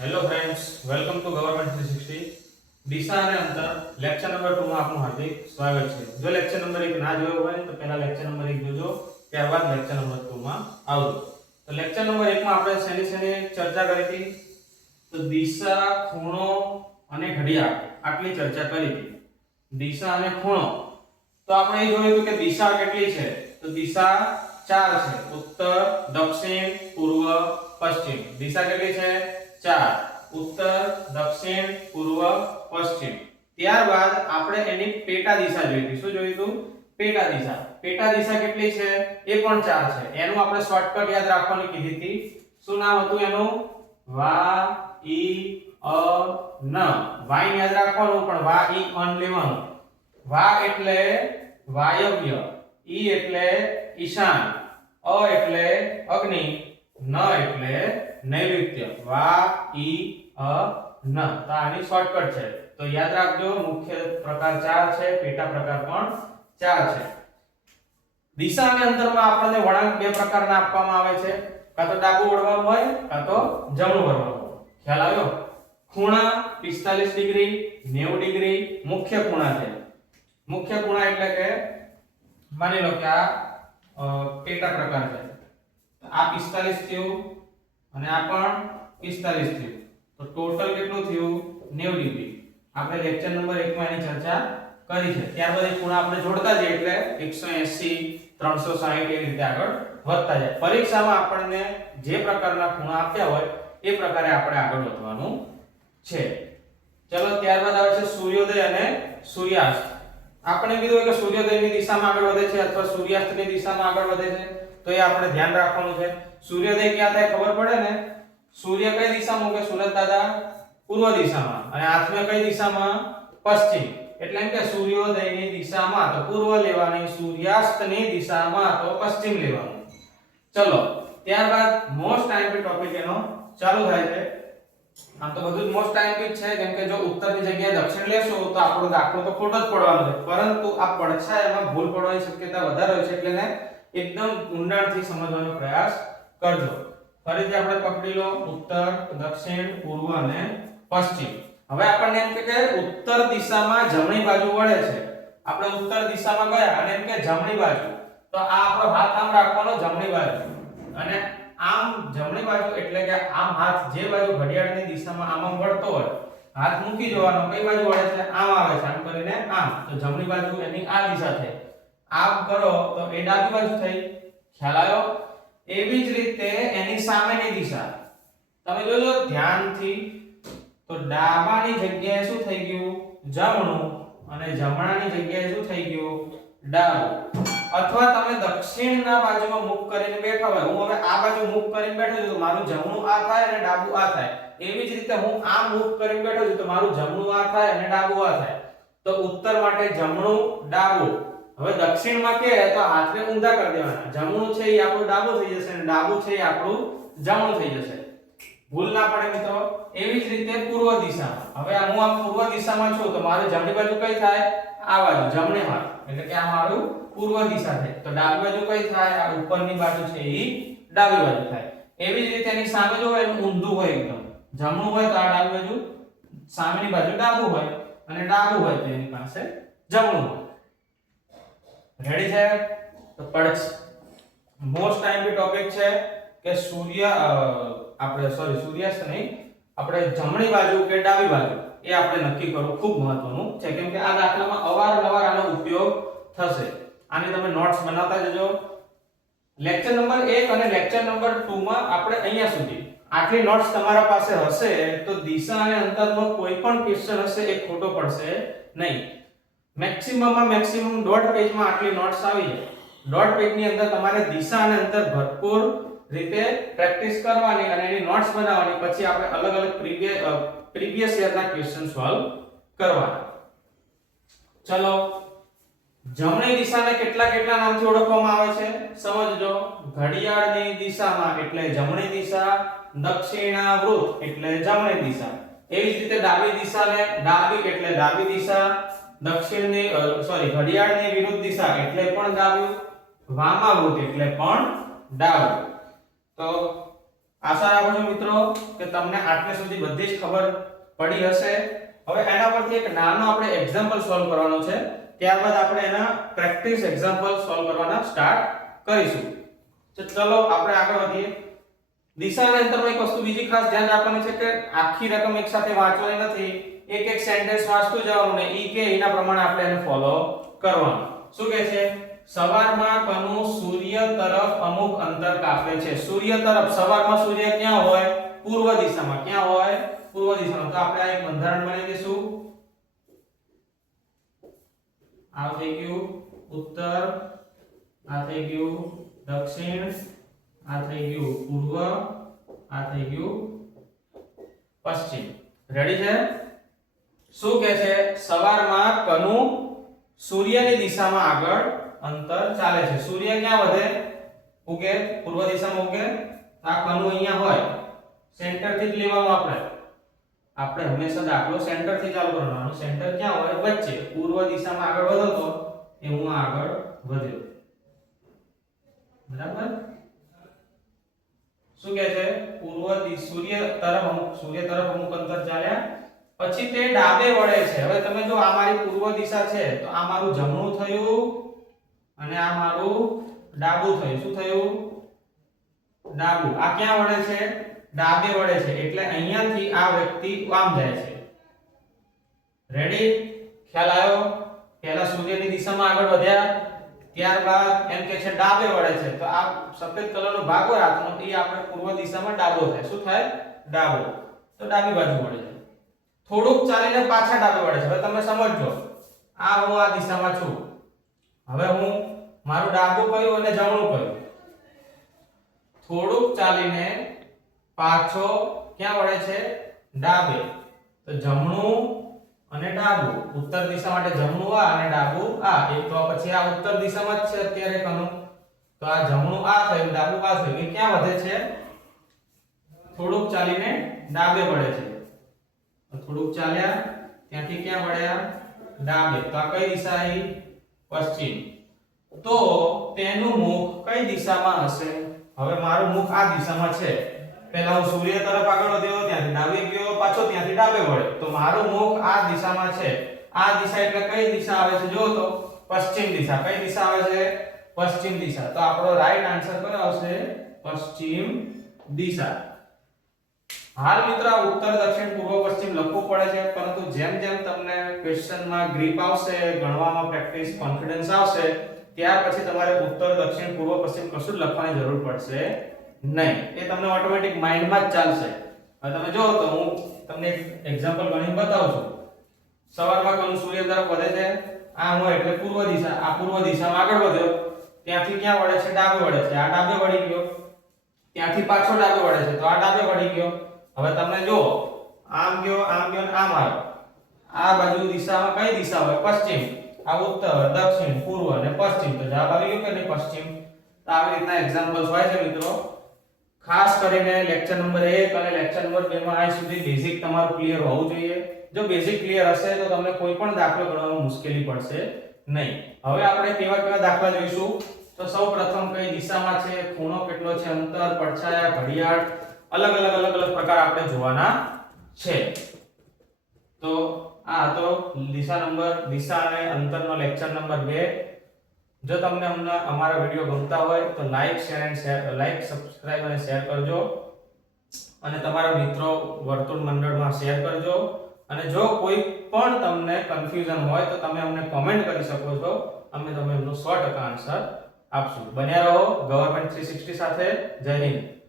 Hello friends, welcome to government 360. દિશા અને અંતર lecture number 2 માં આપનું હાર્દિક સ્વાગત છે. જો લેક્ચર નંબર 1 ના જોયો હોય તો પહેલા લેક્ચર નંબર 1 જોજો, ત્યારબાદ લેક્ચર નંબર 2 માં આવજો. તો લેક્ચર નંબર 1 માં આપણે શેની ચર્ચા કરી હતી? તો દિશા, ખૂણો અને ઘડિયાળ આટલી ચર્ચા કરી હતી. દિશા અને ખૂણો તો આપણે એ જોયું હતું કે દિશા કેટલી છે? તો દિશા 4 છે. ઉત્તર, દક્ષિણ, પૂર્વ, પશ્ચિમ. દિશા કેટલી છે? 4. ઉત્તર, દક્ષિણ, પૂર્વ, પશ્ચિમ. ત્યારબાદ આપણે એની પેટા દિશા જોઈ હતી. શું જોયું હતું? પેટા દિશા. પેટા દિશા કેટલી છે? એ પણ 4 છે. એનું આપણે શોર્ટકટ યાદ રાખવાની કીધી હતી. શું નામ હતું એનું? વા ઈ અ ન. વાય યાદ રાખવાનું, પણ વા ઈ અન લેવાનું. વા એટલે વાયવ્ય, ઈ એટલે ઈશાન, અ એટલે અગ્નિ, ન એટલે નૈઋત્ય. વા ઈ અ ન. તો આની શોર્ટકટ છે, તો યાદ રાખજો. મુખ્ય પ્રકાર 4 છે, પેટા પ્રકાર પણ 4 છે. દિશા અને અંતરમાં આપણને વળાંક બે પ્રકારના આપવામાં આવે છે. કાં તો ડાબું વળવાનું હોય, કાં તો જમણું વળવાનું હોય. ખ્યાલ આવ્યો? ખૂણા 45 ડિગ્રી, 90 ડિગ્રી મુખ્ય ખૂણા છે. મુખ્ય ખૂણા એટલે કે માની લો કે આ પેટા પ્રકાર છે. આ 45 થયું અને આ પણ 45 થયું, તો ટોટલ કેટલું થયું? 90 ડિગ્રી. આપણે લેક્ચર નંબર 1 માં એની ચર્ચા કરી છે. ત્યારબાદ એ ખૂણા આપણે જોડતા જઈએ એટલે 180, 360 એ રીતે આગળ વધતા જાય. પરીક્ષામાં આપણને જે પ્રકારના ખૂણા આપ્યા હોય એ પ્રકારે આપણે આગળ વધવાનું છે. ચલો, ત્યારબાદ આવે છે સૂર્યોદય અને સૂર્યાસ્ત. આપણે કીધું કે સૂર્યોદયની દિશામાં આગળ વધે છે અથવા સૂર્યાસ્તની દિશામાં આગળ વધે છે, તો એ આપણે ધ્યાન રાખવાનું છે. સૂર્યોદય ક્યાં થાય ખબર પડે ને? સૂર્ય કઈ દિશામાં ઉગે સૂરજ દાદા? પૂર્વ દિશામાં. અને આથમે કઈ દિશામાં? પશ્ચિમ. એટલે એમ કે સૂર્યોદયની દિશામાં તો પૂર્વ લેવાની, સૂર્યાસ્તની દિશામાં તો પશ્ચિમ લેવાનું. ચલો, ત્યારબાદ મોસ્ટ આઈએમપી ટોપિક એનો ચાલુ થાય છે. આમ તો બધું જ મોસ્ટ આઈએમપી છે, કેમ કે જો ઉત્તરની જગ્યાએ દક્ષિણ લેશો તો આપણો દાખલો તો ખોટો જ પડવાનો છે. પરંતુ આ પડછાયામાં ભૂલ પડવાની શક્યતા વધારે હોય છે, એટલે ને એકદમ ઊંડાણથી સમજવાનો પ્રયાસ કરજો. ફરીથી આપણે પકડી લો ઉત્તર, દક્ષિણ, પૂર્વ અને પશ્ચિમ. હવે આપણને એમ કે ઉત્તર દિશામાં જમણી બાજુ વળે છે. આપણે ઉત્તર દિશામાં ગયા અને એમ કે જમણી બાજુ, તો આ આપણો હાથ આમ રાખવાનો જમણી બાજુ, અને આમ જમણી બાજુ એટલે કે આમ હાથ જે બાજુ ઘડિયાળની દિશામાં આમ વળતો હોય, હાથ મૂકી જવાનો. કઈ બાજુ વળે છે? આમ આવે છે. આમ કરીને આમ, તો જમણી બાજુ એની આ દિશા થઈ. આમ કરો તો એ ડાબી બાજુ થઈ. ખ્યાલ આવ્યો? એવી જ રીતે એની સામેની દિશા તમે જોજો ધ્યાનથી, તો ડાબાની જગ્યાએ શું થઈ ગયું? જમણું. અને જમણાની જગ્યાએ શું થઈ ગયું? ડાબું. અથવા તમે દક્ષિણના બાજુમાં મુખ કરીને બેઠા હોય, હું હવે આ બાજુ મુખ કરીને બેઠો છું તો મારું જમણું આ થાય અને ડાબું આ થાય. એવી જ રીતે હું આમ મુખ કરીને બેઠો છું તો મારું જમણું આ થાય અને ડાબું આ થાય. તો ઉત્તર માટે જમણું, ડાબું. હવે દક્ષિણમાં કે તો હાથને ઊંધા કરી દેવાના. જમણું છે એ આપણું ડાબું થઈ જશે અને ડાબું છે એ આપણું જમણું થઈ જશે. ભૂલ ના પડે મિત્રો. એવી જ રીતે પૂર્વ દિશામાં, હવે હું આ પૂર્વ દિશામાં છું તો મારી જમણી બાજુ કઈ થાય? આ બાજુ, જમણે હાથ, એટલે કે આ મારું પૂર્વ દિશા થાય. તો ડાબી બાજુ કઈ થાય? આ ઉપરની બાજુ છે એ ડાબી બાજુ થાય. એવી જ રીતે એની સામે જો એનું ઊંધું હોય, એકદમ જમણું હોય તો આ ડાબી બાજુ, સામેની બાજુ ડાબું હોય, અને ડાબું હોય તો એની પાસે જમણું હોય. રેડી છે? તો મોસ્ટ આઈએમપી ટોપિક છે કે સૂર્યાસ્ત નહીં, આપણે જમણી બાજુ કે ડાબી બાજુ એ આપણે નક્કી કરવું ખૂબ મહત્વનું છે, કેમ કે આ દાખલામાં અવારનવાર આનો ઉપયોગ થશે. આને તમે નોટ્સ બનાવતા જજો. લેક્ચર નંબર 1 અને લેક્ચર નંબર 2 માં આપણે અહીંયા સુધી આટલી નોટ્સ તમારા પાસે હશે તો દિશા અને અંતરનો કોઈ પણ ક્વેશ્ચન હશે એ ખોટો પડશે નહીં. મેક્સિમમ દોઢ પેજમાં આટલી નોટ્સ આવી જાય. દોઢ પેજની અંદર તમારે દિશા અને અંતર ભરપૂર રીતે પ્રેક્ટિસ કરવાની અને એની નોટ્સ બનાવવાની. પછી આપણે અલગ અલગ પ્રીવિયસ યરના ક્વેશ્ચન સોલ્વ કરવાના. ચલો, જમણી દિશાને કેટલા નામથી ઓળખવામાં આવે છે સમજજો. ઘડિયાળની દિશામાં એટલે જમણી દિશા, દક્ષિણાવૃત એટલે જમણી દિશા. એવી જ રીતે ડાબી દિશાને ડાબી એટલે ડાબી દિશા, ઘડિયાળની વિરુદ્ધ દિશા એટલે પણ ડાબી, વામાવૃત એટલે પણ ડાબું. તો આશા રાખું છું મિત્રો કે તમને આટલે સુધી બધી જ ખબર પડી હશે. હવે એના પરથી એક નાનો આપણે એક્ઝામ્પલ સોલ્વ કરવાનો છે, ત્યારબાદ આપણે એના પ્રેક્ટિસ એક્ઝામ્પલ સોલ્વ કરવાના સ્ટાર્ટ કરીશું. તો ચલો આપણે આગળ વધીએ. દિશા અને અંતરમાં એક વસ્તુ બીજી ખાસ ધ્યાન રાખવાની છે કે આખી રકમ એક સાથે વાંચવાની નથી, એક એક સેન્ટેન્સ વાંચતું જવાનું ને ઈ કે એના પ્રમાણે આપણે એને ફોલો કરવાનું. શું કહે છે? સવારમાં કનુ સૂર્ય તરફ અમુક અંતર કાપે છે. સૂર્ય તરફ, સવારમાં સૂર્ય ક્યાં હોય? પૂર્વ દિશામાં. ક્યાં હોય? પૂર્વ દિશામાં. તો આપણે આ એક બંધારણ બનાવી દઈશું. આ થઈ ગયું ઉત્તર, આ થઈ ગયું દક્ષિણ, આ થઈ ગયું પૂર્વ, આ થઈ ગયું પશ્ચિમ. રેડી છે? શું કહે છે? સવારમાં કનુ સૂર્યની દિશામાં આગળ અંતર ચાલે છે. સૂર્ય ક્યાં વધે? ઉગે, પૂર્વ દિશામાં ઉગે. આ કનુ અહીંયા હોય, સેન્ટર થી જ લેવાનું. આપણે હંમેશા દાખલો સેન્ટર થી ચાલુ કરવાનો. સેન્ટર ક્યાં હોય? વચ્ચે. પૂર્વ દિશામાં આગળ વધો તો એ હું આગળ વધ્યો. બરાબર? શું કહે છે? સૂર્ય તરફ અમુક અંતર ચાલ્યા પછી તે ડાબે વળે છે. હવે તમે જો આ મારી પૂર્વ દિશા છે તો આ મારું જમણું થયું અને આ મારું ડાબું થયું. શું થયું? ડાબું. આ ક્યાં વળે છે? ડાબે વળે છે. એટલે અહીંયાથી આ વ્યક્તિ આમ જાય છે. રેડી? ખ્યાલ આવ્યો? પહેલા સૂર્યની દિશામાં આગળ વધ્યા, ત્યારબાદ એમ કે છે ડાબે વળે છે. તો આ સફેદ કલરનો ભાગ હોય હાથનો, એ આપણે પૂર્વ દિશામાં ડાબો થાય. શું થાય? ડાબો. તો ડાબી બાજુ વળે છે. થોડુંક ચાલીને પાછા ડાબે વળે છે. હવે તમે સમજો, આ હું આ દિશામાં છું. હવે હું મારું ડાબું કયું અને જમણું કયું? થોડુંક ચાલીને પાછો ક્યાં વળે છે? ડાબે. તો જમણું અને ડાબું. ઉત્તર દિશા માટે જમણું આ અને ડાબું આ. એક તો પછી આ ઉત્તર દિશામાં જ છે અત્યારે કનું. તો આ જમણું આ થયું, ડાબું આ થયું. એ ક્યાં વધે છે? થોડુંક ચાલીને ડાબે વળે છે. થોડુંક ચાલ્યા, ત્યાંથી ક્યાં વળ્યા? ડાબે. તો આ કઈ દિશા આવી? પશ્ચિમ. તો તેનું મુખ કઈ દિશામાં હશે? હવે મારું મુખ આ દિશામાં છે. પહેલા હું સૂર્ય તરફ આગળ વધ્યો, ત્યાંથી ડાબે ગયો, પાછો ત્યાંથી ડાબે વળ્યો. તો મારું મુખ આ દિશામાં છે. આ દિશા એટલે કઈ દિશા આવે છે? જો તો પશ્ચિમ દિશા. કઈ દિશા આવે છે? પશ્ચિમ દિશા. તો આપણો રાઈટ આન્સર કયો આવશે? પશ્ચિમ દિશા. હાલ મિત્રો ઉત્તર, દક્ષિણ, પૂર્વ, પશ્ચિમ લખવું પડે છે, પરંતુ જેમ જેમ તમને ક્વેશ્ચનમાં ગ્રીપ આવશે, ગણવામાં પ્રેક્ટિસ, કોન્ફિડન્સ આવશે, ત્યાર પછી તમારે ઉત્તર, દક્ષિણ, પૂર્વ, પશ્ચિમ કશું જ લખવાની જરૂર પડશે નહીં. એ તમને ઓટોમેટિક માઇન્ડમાં જ ચાલશે. હવે તમે જો તો હું તમને એક એક્ઝામ્પલ ગણીને બતાવું છું. સવારમાં કનું સૂર્ય તરફ વધે છે, આમ હોય એટલે પૂર્વ દિશા. આ પૂર્વ દિશામાં આગળ વધ્યો, ત્યાંથી ક્યાં વળે છે? ડાબે વળે છે. આ ડાબે વળી ગયો, ત્યાંથી પાછો ડાબે વળે છે. તો આ ડાબે વળી ગયો. હવે તમે જો આમ ગયો, આમ ગયો અને આમ આવ્યો. આ બાજુ દિશામાં કઈ દિશા હોય? પશ્ચિમ. આ ઉત્તર, દક્ષિણ, પૂર્વ અને પશ્ચિમ. તો જવાબ આવી ગયો કે નહીં? પશ્ચિમ. તો આવી રીતના એક્ઝામ્પલ્સ હોય છે મિત્રો. ખાસ કરીને લેક્ચર નંબર 1 અને લેક્ચર નંબર 2 માં આ સુધી બેઝિક તમારું ક્લિયર હોવું જોઈએ. જો બેઝિક ક્લિયર હશે તો તમને કોઈ પણ દાખલો ગણવામાં મુશ્કેલી પડશે નહીં. હવે આપણે કેવા દાખલા જોઈશું. તો સૌપ્રથમ કઈ દિશામાં છે, ખૂણો કેટલો છે, અંતર, પડછાયા, ઘડિયાળ, અલગ અલગ પ્રકાર આપણે જોવાના છે. તો આ હતો દિશા અને અંતરનો લેક્ચર નંબર 2. જો તમને અમારા વિડિયો ગમતા હોય તો લાઈક, સબસ્ક્રાઇબ અને શેર કરજો અને તમારા મિત્રો વર્તુળ મંડળમાં શેર કરજો. અને જો કોઈ પણ તમને કન્ફ્યુઝન હોય તો તમે અમને કમેન્ટ કરી શકો છો. અમે તમને એનો 100% આન્સર આપશું. બન્યા રહો ગવર્મેન્ટ 360 સાથે. જય હિન્દ.